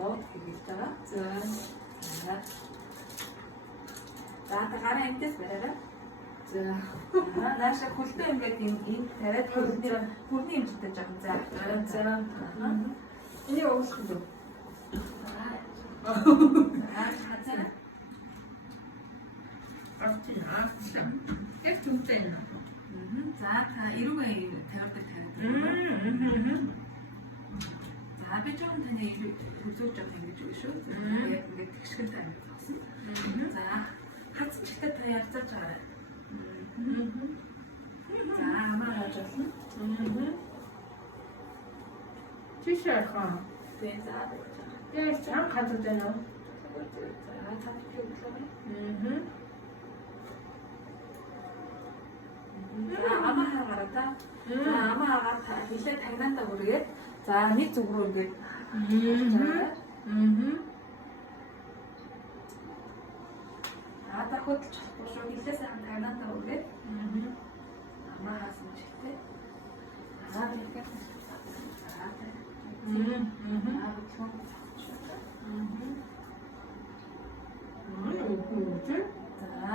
되게 있잖아. 자, 자, гараа эндээс бариараа. За, нааша хөлтөө ингээд энэ тариад хөлний хэмжээтэй жоохон заах. За. Энийг уусгах юм. Хацаа. Авчи. Яг түнтэй. За, та эрүүгээ тавиардаг тавиад. За, би ч юм таны хөлзөөж байгаа юм гэж үү шүү. Яг ингээд тэгшгэн тавиад зогсон. За, хацсан ч ихтэй та ялцаж байгаа. За, амаа хаажсан. Тийшээ хаа. Тэг, за. Яг чам хатад байна уу? За, та хэлээ. За, амаа хаагараа та. За, амаа хаагаар та хэлээ тагнаатаа үргээд. За, нэг зүг рүү ингээд. Та хөдөлж чадахгүй шүү. Хэлээ сайхан тагнаатаа үргээд. Амаа хаасан ч ихтэй. За, тэгэхээр. За.